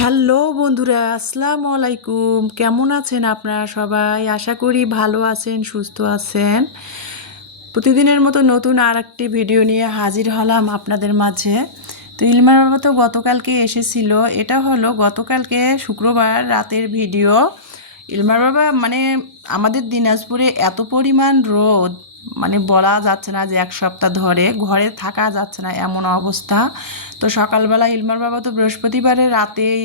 Hello বন্ধুরা, আসসালামু আলাইকুম। কেমন আছেন আপনারা সবাই? আশা করি ভালো আছেন, সুস্থ আছেন। প্রতিদিনের মতো নতুন আর একটি ভিডিও নিয়ে হাজির হলাম আপনাদের মাঝে। তো ইলমার বাবা তো গতকালকে এসেছিল। এটা হলো গতকালকে শুক্রবার রাতের ভিডিও। ইলমার বাবা মানে আমাদের দিনাজপুরে এত পরিমাণ রোদ, মানে বলা যাচ্ছে না যে এক সপ্তাহ ধরে ঘরে থাকা যাচ্ছে না এমন অবস্থা। তো সকালবেলা ইলমার বাবা তো বৃহস্পতিবারে রাতেই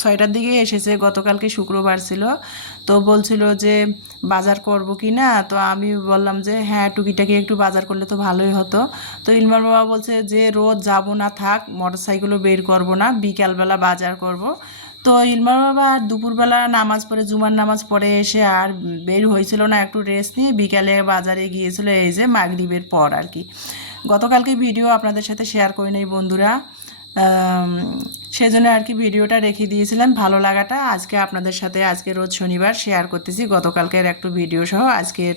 6টার দিকে এসেছে, গতকালকে শুক্রবার ছিল। তো বলছিল যে বাজার করব কি না, তো আমি বললাম যে হ্যাঁ টুকিটাকি একটু বাজার করলে তো ভালোই হতো। তো ইলমার বাবা বলছে যে রোজ যাব না, থাক, মোটরসাইকেলও বের করব না, বিকালবেলা বাজার করব। তো ইলমার বাবা আর দুপুরবেলা নামাজ পড়ে, জুমার নামাজ পড়ে এসে আর বের হয়েছিল না, একটু রেস্ট নিয়ে বিকালে বাজারে গিয়েছিল, এই যে মাগরিবের পর আর কি। গতকালকে ভিডিও আপনাদের সাথে শেয়ার করি নাই বন্ধুরা, সেজন্য আর কি ভিডিওটা রেখে দিয়েছিলাম। ভালো লাগাটা আজকে আপনাদের সাথে, আজকে রোজ শনিবার, শেয়ার করতেছি গতকালকের একটু ভিডিও সহ আজকের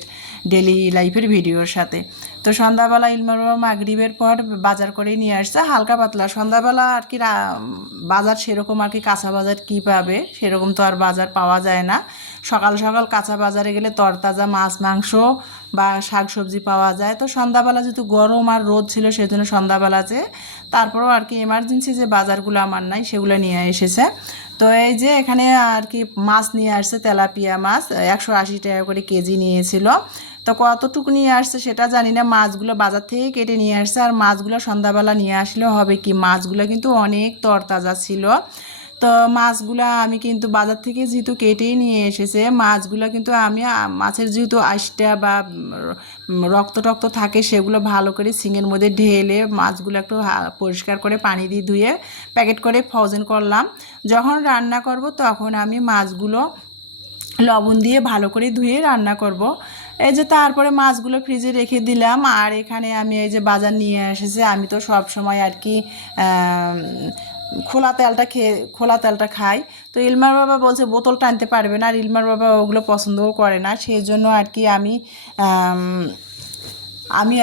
ডেলি লাইফের ভিডিওর সাথে। তো সন্ধ্যাবেলা ইলমার বাবা মাগরিবের পর বাজার করে নিয়ে আসছে হালকা পাতলা। সন্ধ্যাবেলা আর কি বাজার সেরকম আর কি, কাঁচা বাজার কি পাবে, সেরকম তো আর বাজার পাওয়া যায় না। সকাল সকাল কাঁচা বাজারে গেলে তরতাজা মাছ মাংস বা শাক সবজি পাওয়া যায়। তো সন্ধ্যাবেলা যেহেতু গরম আর রোদ ছিল, সেজন্য সন্ধ্যাবেলাতে তারপরেও আর কি এমার্জেন্সি যে বাজারগুলো আমার নাই সেগুলো নিয়ে এসেছে। তো এই যে এখানে আর কি মাছ নিয়ে আসছে, তেলাপিয়া মাছ 180 টাকা করে কেজি নিয়েছিল। তো কতটুকু নিয়ে আসছে সেটা জানি না, মাছগুলো বাজার থেকে কেটে নিয়ে আসছে। আর মাছগুলো সন্ধ্যাবেলা নিয়ে আসলে হবে কি, মাছগুলো কিন্তু অনেক তরতাজা ছিল। তো মাছগুলো আমি কিন্তু বাজার থেকে যেহেতু কেটেই নিয়ে এসেছে, মাছগুলো কিন্তু আমি মাছের যেহেতু আঁশটা বা রক্ত টক্ত থাকে, সেগুলো ভালো করে সিঙের মধ্যে ঢেলে মাছগুলো একটু পরিষ্কার করে পানি দিয়ে ধুয়ে প্যাকেট করে ফ্রোজেন করলাম। যখন রান্না করব তখন আমি মাছগুলো লবণ দিয়ে ভালো করে ধুয়ে রান্না করব। এই যে তারপরে মাছগুলো ফ্রিজে রেখে দিলাম। আর এখানে আমি এই যে বাজার নিয়ে এসেছে, আমি তো সব সময় আর কি খোলা তেলটা খাই। তো ইলমার বাবা বলছে বোতলটা আনতে পারবে না, আর ইলমার বাবা ওগুলো পছন্দও করে না, সেই জন্য আর কি আমি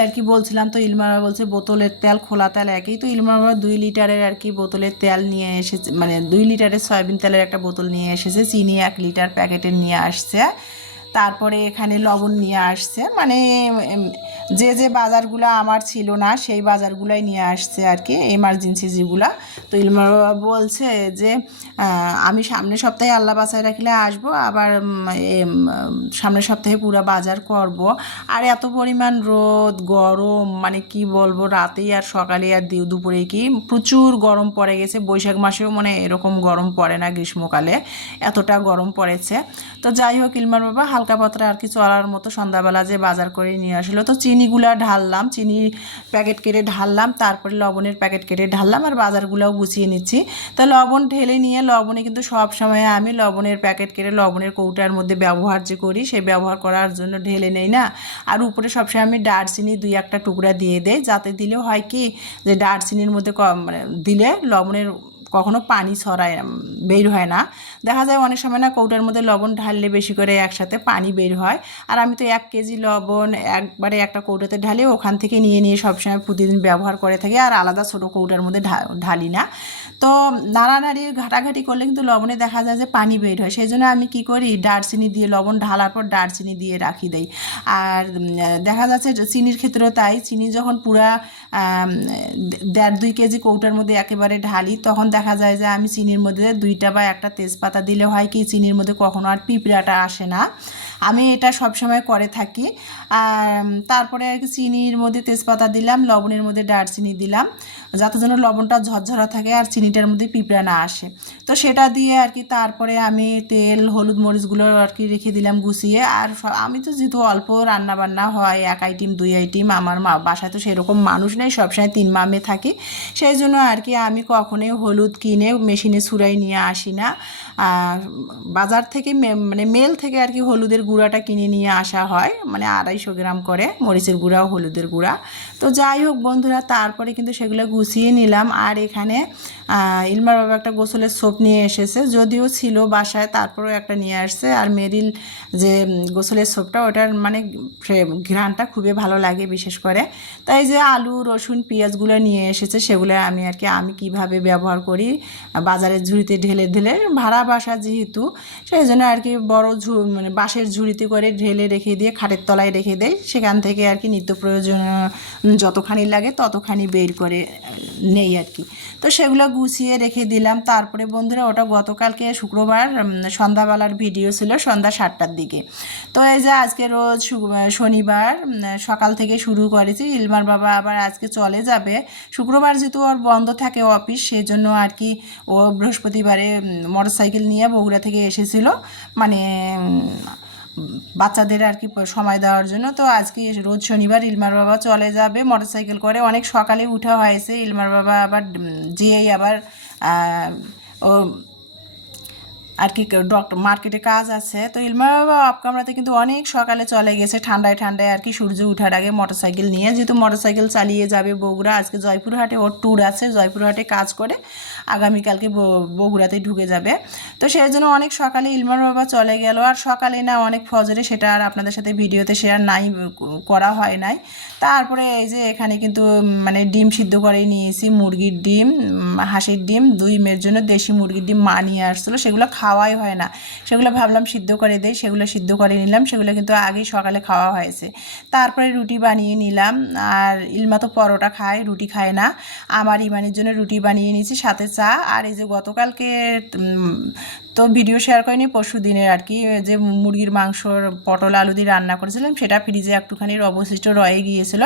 আর কি বলছিলাম। তো ইলমার বাবা বলছে বোতলের তেল খোলা তেল একই। তো ইলমার বাবা 2 লিটারের আর কি বোতলের তেল নিয়ে এসেছে, মানে 2 লিটারের সয়াবিন তেলের একটা বোতল নিয়ে এসেছে, চিনি 1 লিটার প্যাকেটের নিয়ে আসছে। তারপরে এখানে লবণ নিয়ে আসছে, মানে যে যে বাজারগুলো আমার ছিল না সেই বাজারগুলাই নিয়ে আসছে আর কি, এমার্জেন্সি যেগুলা। তো ইলমার বাবা বলছে যে আমি সামনের সপ্তাহে আল্লাহ বাসায় রাখলে আসবো, আবার সামনের সপ্তাহে পুরো বাজার করব। আর এত পরিমাণ রোদ গরম, মানে কি বলবো, রাতেই আর সকালে আর দুপুরে কি প্রচুর গরম পড়ে গেছে। বৈশাখ মাসেও মানে এরকম গরম পড়ে না, গ্রীষ্মকালে এতটা গরম পড়েছে। তো যাই হোক, ইলমার বাবা হালকা পাতলা আর কি চলার মতো সন্ধ্যাবেলা যে বাজার করে নিয়ে আসলো। তো চিনিগুলা ঢাললাম, চিনি প্যাকেট কেটে ঢাললাম, তারপরে লবণের প্যাকেট কেটে ঢাললাম, আর বাজারগুলোও গুছিয়ে নিচ্ছি। তো লবণ ঢেলে নিয়ে, লবণে কিন্তু সব সময় আমি লবণের প্যাকেট কেটে লবণের কৌটার মধ্যে ব্যবহার যে করি, সেই ব্যবহার করার জন্য ঢেলে নেই না। আর উপরে সবসময় আমি দারচিনি 2-1টা টুকরা দিয়ে দেই, যাতে দিলে হয় কি যে দারচিনির মধ্যে মানে দিলে লবণের কখনো পানি ছড়ায় বের হয় না। দেখা যায় অনেক সময় না কৌটার মধ্যে লবণ ঢাললে বেশি করে একসাথে পানি বের হয়। আর আমি তো 1 কেজি লবণ একবারে একটা কৌটাতে ঢালি, ওখান থেকে নিয়ে নিয়ে সবসময় প্রতিদিন ব্যবহার করে থাকি, আর আলাদা ছোটো কৌটার মধ্যে ঢালি না। তো নাড়ানাড়ি ঘাটাঘাটি করলে কিন্তু লবণে দেখা যায় যে পানি বের হয়, সেই জন্য আমি কী করি, দারচিনি দিয়ে লবণ ঢালার পর দারচিনি দিয়ে রাখি দেই। আর দেখা যাচ্ছে চিনির ক্ষেত্রেও তাই, চিনি যখন পুরা 1.5-2 কেজি কৌটার মধ্যে একেবারে ঢালি, তখন দেখা যায় যে আমি চিনির মধ্যে 2টা বা 1টা তেজপাতা দিলে হয় কি, চিনির মধ্যে কখনো আর পিঁপড়াটা আসে না। আমি এটা সবসময় করে থাকি। আর তারপরে আর কি চিনির মধ্যে তেজপাতা দিলাম, লবণের মধ্যে দারচিনি দিলাম, যাতে যেন লবণটা ঝরঝরা থাকে আর চিনিটার মধ্যে পিঁপড়া না আসে। তো সেটা দিয়ে আর কি তারপরে আমি তেল হলুদ মরিচগুলো আর কি রেখে দিলাম গুছিয়ে। আর আমি তো যেহেতু অল্প রান্না বান্না হয়, 1 আইটেম 2 আইটেম, আমার বাসায় তো সেরকম মানুষ নেই, সবসময় 3 মামে থাকি, সেই জন্য আর কি আমি কখনোই হলুদ কিনে মেশিনে ছুরাই নিয়ে আসি না। বাজার থেকে মানে মেল থেকে আর কি হলুদের গুঁড়াটা কিনে নিয়ে আসা হয়, মানে 250 গ্রাম করে মরিচের গুঁড়া ও হলুদের গুঁড়া। তো যাই হোক বন্ধুরা, তারপরে কিন্তু সেগুলো গুছিয়ে নিলাম। আর এখানে ইলমার বাবা একটা গোসলের সোপ নিয়ে এসেছে, যদিও ছিল বাসায় তারপরেও একটা নিয়ে আসছে। আর মেরিল যে গোসলের সোপটা ওটার মানে ঘ্রাণটা খুবই ভালো লাগে বিশেষ করে। তাই যে আলু রসুন পেঁয়াজগুলো নিয়ে এসেছে সেগুলো আমি কিভাবে ব্যবহার করি বাজারের ঝুড়িতে ঢেলে ঢেলে, ভাড়া বাসা যেহেতু সেই জন্য বড় মানে বাঁশের ঝুড়িতে করে ঢেলে রেখে দিয়ে খাটের তলায় রেখে দেয়, সেখান থেকে নিত্য প্রয়োজনীয় যতখানি লাগে ততখানি বের করে নেই তো সেগুলো গুছিয়ে রেখে দিলাম। তারপরে বন্ধুরা ওটা গতকালকে শুক্রবার সন্ধ্যাবেলার ভিডিও ছিল, সন্ধ্যা 7টার দিকে। তো এই যে আজকে রোজ শনিবার সকাল থেকে শুরু করেছি। ইলমার বাবা আবার আজকে চলে যাবে, শুক্রবার যেহেতু ওর বন্ধ থাকে অফিস, সেই জন্য ও বৃহস্পতিবারে মোটরসাইকেল নিয়ে বগুড়া থেকে এসেছিল, মানে বাচ্চাদের সময় দেওয়ার জন্য। তো আজকে রোজ শনিবার ইলমার বাবা চলে যাবে মোটরসাইকেল করে, অনেক সকালে উঠা হয়েছে। ইলমার বাবা আবার যেয়েই আবার ও ডক্টর মার্কেটে কাজ আছে। তো ইলমা বাবা অফ ক্যামেরাতে কিন্তু অনেক সকালে চলে গেছে, ঠান্ডায় সূর্য ওঠার আগে মোটরসাইকেল নিয়ে, যেহেতু মোটরসাইকেল চালিয়ে যাবে বগুড়া। আজকে জয়পুরহাটে ওর ট্যুর আছে, জয়পুরহাটে কাজ করে আগামীকালকে বগুড়াতে ঢুকে যাবে। তো সেই জন্য অনেক সকালে ইলমার বাবা চলে গেল। আর সকালে না অনেক ফজরে, সেটা আর আপনাদের সাথে ভিডিওতে শেয়ার করা হয় নাই। তারপরে এই যে এখানে কিন্তু মানে ডিম সিদ্ধ করে নিয়েছি, মুরগির ডিম, হাঁসের ডিম, 2 মেয়ের জন্য দেশি মুরগির ডিম মা নিয়ে আসছিলো, সেগুলো খাওয়াই হয় না, সেগুলো ভাবলাম সিদ্ধ করে দেই, সেগুলো সিদ্ধ করে নিলাম। সেগুলো কিন্তু আগেই সকালে খাওয়া হয়েছে। তারপরে রুটি বানিয়ে নিলাম। আর ইলমা তো পরোটা খায়, রুটি খায় না। আমার ইমানের জন্য রুটি বানিয়ে নিয়েছি, সাথে চা। আর এই যে গতকালকে তো ভিডিও শেয়ার করিনি, পরশু দিনের যে মুরগির মাংসর পটল আলু দিয়ে রান্না করেছিলাম, সেটা ফ্রিজে একটুখানির অবশিষ্ট রয়ে গিয়েছিল,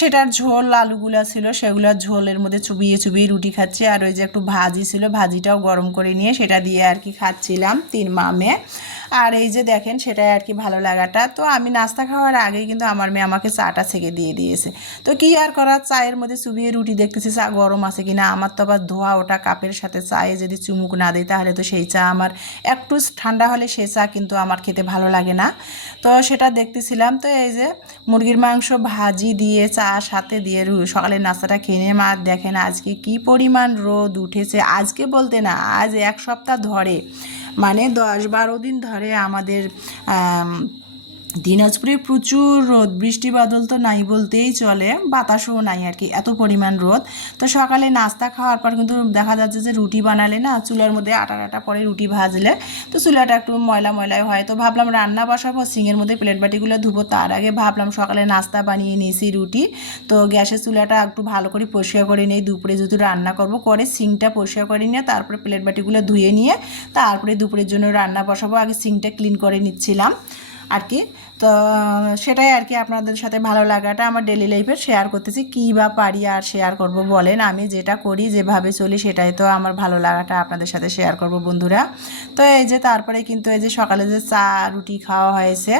সেটার ঝোল আলুগুলা ছিল, সেগুলোর ঝোলের মধ্যে চুবিয়ে চুবিয়ে রুটি খাচ্ছি। আর ওই যে একটু ভাজি ছিল, ভাজিটাও গরম করে নিয়ে সেটা দিয়ে খাচ্ছিলাম 3 মামে। আর এই যে দেখেন সেটাই ভালো লাগাটা। তো আমি নাস্তা খাওয়ার আগেই কিন্তু আমার মেয়ে আমাকে চাটা ছেঁকে দিয়ে দিয়েছে। তো কি আর করার, চায়ের মধ্যে চুবিয়ে রুটি দেখতেছি চা গরম আছে কিনা। আমার তো আবার ধোয়া ওটা কাপের সাথে চায়ে যদি চুমুক না দিই তাহলে তো সেই চা আমার একটু ঠান্ডা হলে সেই চা কিন্তু আমার খেতে ভালো লাগে না। তো সেটা দেখতেছিলাম। তো এই যে মুরগির মাংস ভাজি দিয়ে চা সাথে দিয়ে সকালের নাস্তাটা খেয়ে নিলাম। আর দেখেন আজকে কি পরিমাণ রোদ উঠেছে, আজকে বলতে না আজ 1 সপ্তাহ ধরে, মানে 10-12 দিন ধরে আমাদের দিনাজপুরে প্রচুর রোদ, বৃষ্টি বাদল তো নাই বলতেই চলে, বাতাসও নাই এত পরিমাণ রোদ। তো সকালে নাস্তা খাওয়ার পর কিন্তু দেখা যাচ্ছে যে রুটি বানালে না চুলার মধ্যে আটা পরে রুটি ভাজলে তো চুলাটা একটু ময়লা হয়। তো ভাবলাম রান্না বসাবো, সিংয়ের মধ্যে প্লেট বাটিগুলো ধুবো, তার আগে ভাবলাম সকালে নাস্তা বানিয়ে নিয়েছি রুটি। তো গ্যাসের চুলাটা একটু ভালো করে পরিষ্কার করে নিই, দুপুরে যেহেতু রান্না করবো, করে সিংটা পরিষ্কার করে নিয়ে তারপরে প্লেট বাটিগুলো ধুয়ে নিয়ে তারপরে দুপুরের জন্য রান্না বসাবো। আগে সিংটা ক্লিন করে নিচ্ছিলাম। তো সেটাই আপনাদের সাথে ভালো লাগাটা আমার ডেলি লাইফে শেয়ার করতেছি। কী বা পারি আর শেয়ার করব বলেন, আমি যেটা করি যেভাবে চলি সেটাই তো আমার ভালো লাগাটা আপনাদের সাথে শেয়ার করব বন্ধুরা। তো এই যে তারপরে কিন্তু এই যে সকালে যে চা রুটি খাওয়া হয়েছে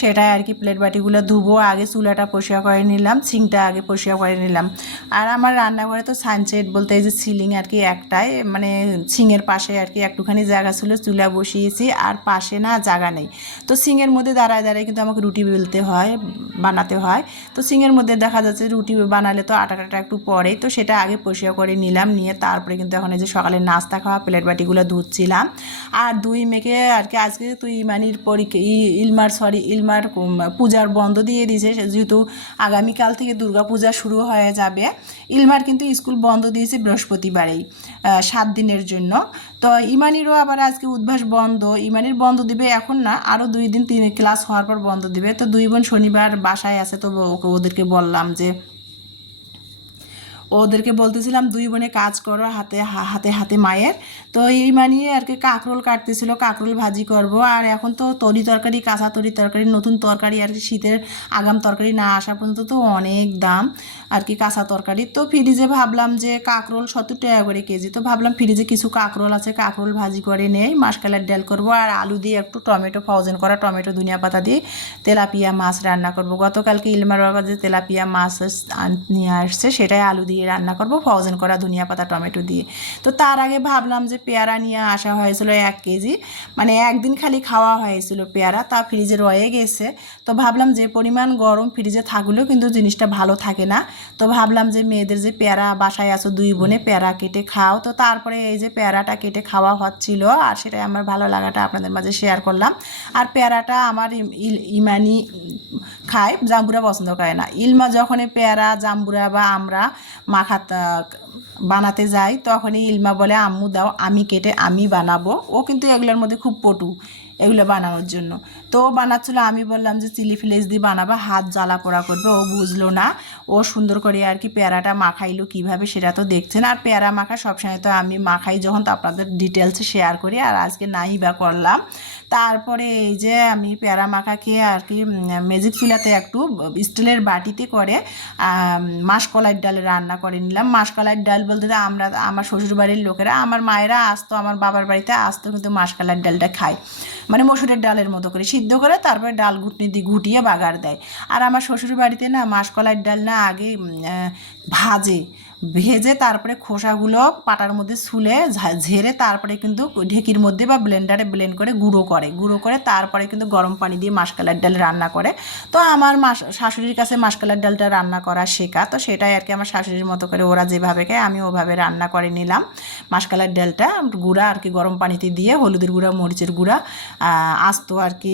সেটাই প্লেট বাটিগুলো ধুবো। আগে চুলাটা পরিষ্কার করে নিলাম, সিংটা আগে পরিষ্কার করে নিলাম। আর আমার রান্নাঘরে তো সানসেট বলতে এই যে সিলিং একটাই, মানে সিংয়ের পাশে একটুখানি জায়গা ছিল, চুলা বসিয়েছি, আর পাশে না জায়গা নেই। তো সিংয়ের মধ্যে দাঁড়ায় কিন্তু আমাকে রুটি বানাতে হয়। তো সিংয়ের মধ্যে দেখা যাচ্ছে রুটি বানালে তো আটাটা একটু পরে, তো সেটা আগে পরিষ্কার করে নিলাম, নিয়ে তারপরে কিন্তু এখন এই যে সকালে নাস্তা খাওয়া প্লেট বাটিগুলো ধুচ্ছিলাম। আর 2 মেয়েকে আজকে তো ইলমার পূজার বন্ধ দিয়ে দিয়েছে, যেহেতু আগামীকাল থেকে দুর্গাপূজা শুরু হয়ে যাবে। ইলমার কিন্তু স্কুল বন্ধ দিয়েছে বৃহস্পতিবারেই 7 দিনের জন্য। তো ইমানিরও আবার আজকে উদ্ভাস বন্ধ, ইমানির বন্ধ দিবে এখন না, আরও 2 দিন 3 ক্লাস হওয়ার পর বন্ধ দিবে। তো 2 বোন শনিবার বাসায় আছে, তো ওদেরকে বললাম যে ওদেরকে বলতেছিলাম 2 বোনে কাজ করো হাতে হাতে হাতে মায়ের। তো এই মানিয়ে কাঁকরোল কাটতেছিল, কাঁকরোল ভাজি করব। আর এখন তো তরকারি, কাঁচা তরকারি, নতুন তরকারি শীতের আগাম তরকারি না আসা পর্যন্ত তো অনেক দাম কাঁচা তরকারি। তো ফ্রিজে ভাবলাম যে কাঁকরোল 70 টাকা করে কেজি, তো ভাবলাম ফ্রিজে কিছু কাঁকরোল আছে, কাঁকরোল ভাজি করে নেই, মাসকালের ডাল করব। আর আলু দিয়ে একটু টমেটো ফ্রোজেন করা টমেটো ধনিয়া পাতা দিয়ে তেলাপিয়া মাছ রান্না করব। গতকালকে ইলমার বাবা যে তেলাপিয়া মাছ নিয়ে আসছে সেটাই আলু দিয়ে রান্না করব, ফ্রোজেন করা ধনিয়া পাতা টমেটো দিয়ে। তো তার আগে ভাবলাম যে পেয়ারা নিয়ে আসা হয়েছিল 1 কেজি, মানে একদিন খালি খাওয়া হয়েছিল পেয়ারা, তা ফ্রিজে রয়ে গেছে। তো ভাবলাম যে পরিমাণ গরম ফ্রিজে থাকলেও কিন্তু জিনিসটা ভালো থাকে না, তো ভাবলাম যে মেয়েদের যে পেয়ারা বাসায় আছো 2 বোনে পেয়ারা কেটে খাও। তো তারপরে এই যে পেয়ারাটা কেটে খাওয়া হচ্ছিল, আর সেটাই আমার ভালো লাগাটা আপনাদের মাঝে শেয়ার করলাম। আর পেয়ারাটা আমার ইমানি খায়, জাম্বুরা পছন্দ করে না। ইলমা যখনই পেয়ারা জাম্বুরা বা আমরা বানাতে যাই তখনই ইলমা বলে আম্মু দাও, আমি কেটে আমি বানাবো। ও কিন্তু এগুলোর মধ্যে খুব পটু এগুলো বানানোর জন্য। তো ও বানাচ্ছিলো, আমি বললাম যে চিলি ফ্লেক্স দিয়ে বানাবা, হাত জ্বালা পোড়া করবে। ও বুঝলো না, ও সুন্দর করে আর কি পেয়ারাটা মাখাইলো কীভাবে সেটা তো দেখছেন। আর পেয়ারা মাখা সবসময় তো আমি মাখাই যখন, তো আপনাদের ডিটেলসে শেয়ার করি, আর আজকে নাই বা করলাম। তারপরে এই যে আমি পেয়ারা মাখা খেয়ে আর কি ম্যাজিক চুলাতে একটু স্টিলের বাটিতে করে মাসকলাইয়ের ডাল রান্না করে নিলাম। মাসকলাইয়ের ডাল বলতে আমরা, আমার শ্বশুরবাড়ির লোকেরা, আমার মায়েরা আসতো, আমার বাবার বাড়িতে আসতো, কিন্তু মাসকলাইয়ের ডালটা খায়, মানে মসুরের ডালের মতো করে সিদ্ধ করে তারপরে ডাল ঘুটনি দিয়ে ঘুটিয়ে বাগার দেয়। আর আমার শ্বশুর বাড়িতে না মাসকলাইয়ের ডাল না আগে ভেজে তারপরে খোসাগুলো পাটার মধ্যে ছুলে ঝেড়ে তারপরে কিন্তু ঢেকির মধ্যে বা ব্লেন্ডারে ব্লেন্ড করে গুঁড়ো করে তারপরে কিন্তু গরম পানি দিয়ে মাসকলাইয়ের ডাল রান্না করে। তো আমার শাশুড়ির কাছে মাসকলাইয়ের ডালটা রান্না করা শেখা, তো সেটাই আর কি আমার শাশুড়ির মতো করে ওরা যেভাবে খায় আমি ওভাবে রান্না করে নিলাম। মাসকলাইয়ের ডালটা গুঁড়া আর কি গরম পানিতে দিয়ে হলুদের গুঁড়া মরিচের গুঁড়া আস্ত আর কি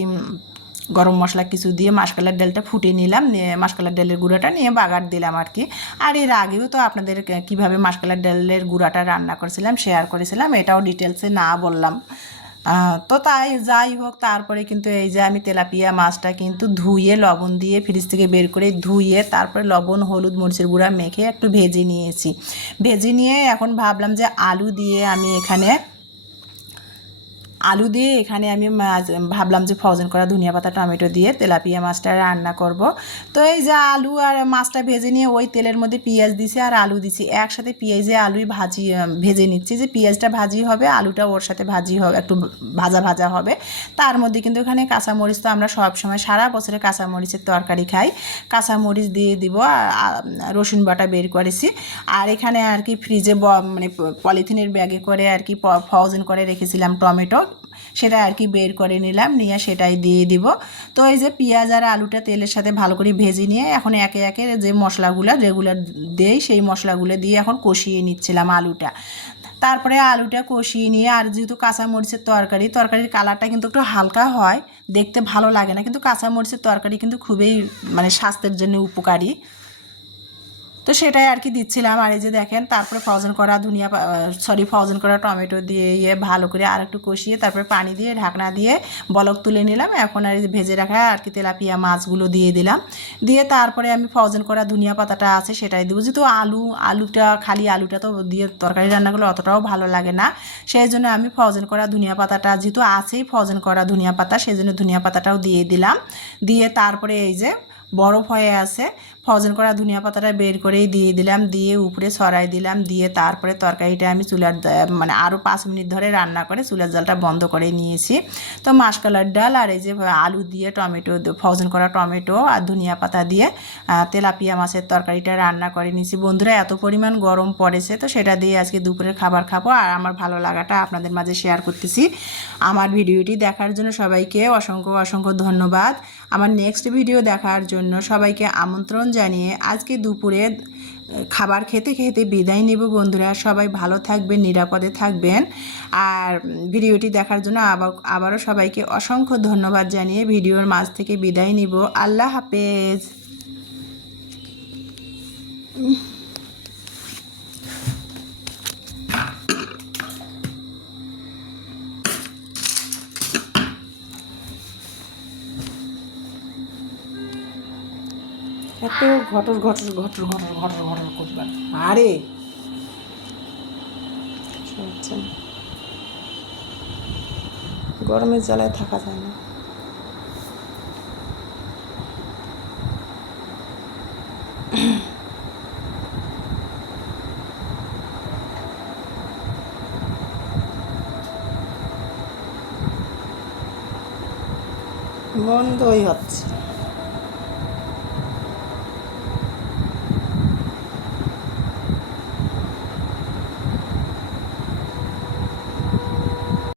গরম মশলা কিছু দিয়ে মাসকলাইয়ের ডালটা ফুটিয়ে নিলাম, নিয়ে মাসকলাইয়ের ডালের গুঁড়াটা নিয়ে বাগার দিলাম আর কি। আর এর আগেও তো আপনাদের কীভাবে মাসকলাইয়ের ডালের গুঁড়াটা রান্না করেছিলাম শেয়ার করেছিলাম, এটাও ডিটেলসে না বললাম। তো তাই যাই হোক, তারপরে কিন্তু এই যে আমি তেলাপিয়া মাছটা কিন্তু ধুয়ে লবণ দিয়ে ফ্রিজ থেকে বের করে ধুয়ে তারপরে লবণ হলুদ মরিচের গুঁড়া মেখে একটু ভেজে নিয়েছি। ভেজে নিয়ে এখন ভাবলাম যে আলু দিয়ে আমি ভাবলাম যে ফ্রোজেন করা ধনিয়া পাতা টমেটো দিয়ে তেলাপিয়া মাছটা রান্না করব। তো এই যে আলু আর মাছটা ভেজে নিয়ে ওই তেলের মধ্যে পেঁয়াজ দিছি আর আলু দিছি একসাথে, পেঁয়াজে আলুই ভেজে নিচ্ছি, যে পেঁয়াজটা ভাজি হবে আলুটা ওর সাথে ভাজি হবে, একটু ভাজা হবে। তার মধ্যে কিন্তু এখানে কাঁচামরিচ, তো আমরা সবসময় সারা বছরে কাঁচামরিচের তরকারি খাই, কাঁচামরিচ দিয়ে দিব, রসুন বাটা বের করেছি। আর এখানে আর কি ফ্রিজে মানে পলিথিনের ব্যাগে করে আর কি ফ্রোজেন করে রেখেছিলাম টমেটো, সেটা আর কি বের করে নিলাম, নিয়ে সেটাই দিয়ে দিব। তো এই যে পেঁয়াজ আর আলুটা তেলের সাথে ভালো করে ভেজে নিয়ে এখন একে একে যে মশলাগুলো রেগুলার দেই সেই মশলাগুলো দিয়ে এখন কষিয়ে নিচ্ছিলাম আলুটা। তারপরে আলুটা কষিয়ে নিয়ে, আর যেহেতু কাঁচামরিচের তরকারির কালারটা কিন্তু একটু হালকা হয়, দেখতে ভালো লাগে না, কিন্তু কাঁচামরিচের তরকারি কিন্তু খুবই মানে স্বাস্থ্যের জন্য উপকারী। তো সেটাই আর কি দিচ্ছিলাম। আর এই যে দেখেন তারপরে ফ্রোজেন করা টমেটো দিয়ে ভালো করে আর একটু কষিয়ে তারপরে পানি দিয়ে ঢাকনা দিয়ে বলক তুলে নিলাম। এখন আর ভেজে রাখা আর কি তেলাপিয়া মাছগুলো দিয়ে দিলাম, দিয়ে তারপরে আমি ফ্রোজেন করা ধনিয়া পাতাটা আছে সেটাই দেবো। যেহেতু খালি আলুটা তো দিয়ে তরকারি রান্না করলে অতটাও ভালো লাগে না, সেই জন্য আমি ফ্রোজেন করা ধনিয়া পাতাটা যেহেতু আছেই ফ্রোজেন করা ধনিয়া পাতা, সেই জন্য ধনিয়া পাতাটাও দিয়ে দিলাম। দিয়ে তারপরে এই যে বরফ হয়ে আছে ফ্রোজেন করা ধনিয়া পাতাটা বের করেই দিয়ে দিলাম, দিয়ে উপরে ছড়াই দিলাম, দিয়ে তারপরে তরকারিটা আমি মানে আরও 5 মিনিট ধরে রান্না করে চুলার জালটা বন্ধ করে নিয়েছি। তো মাসকলাইয়ের ডাল আর এই যে আলু দিয়ে ফ্রোজেন করা টমেটো আর ধনিয়া পাতা দিয়ে তেলাপিয়া মাছের তরকারিটা রান্না করে নিয়েছি। বন্ধুরা এত পরিমাণ গরম পড়েছে, তো সেটা দিয়ে আজকে দুপুরের খাবার খাবো, আর আমার ভালো লাগাটা আপনাদের মাঝে শেয়ার করতেছি। আমার ভিডিওটি দেখার জন্য সবাইকে অসংখ্য ধন্যবাদ। আমার নেক্সট ভিডিও দেখার জন্য সবাইকে আমন্ত্রণ জানিয়ে আজকে দুপুরে খাবার খেতে খেতে বিদায় নেব। বন্ধুরা সবাই ভালো থাকবেন, নিরাপদে থাকবেন, আর ভিডিওটি দেখার জন্য আবারও সবাইকে অসংখ্য ধন্যবাদ জানিয়ে ভিডিওর মাঝ থেকে বিদায় নিব। আল্লাহ হাফেজ। এত ঘটর করবেন আরে গরমের জ্বালায় থাকা যায় না। বন্ধই হচ্ছে।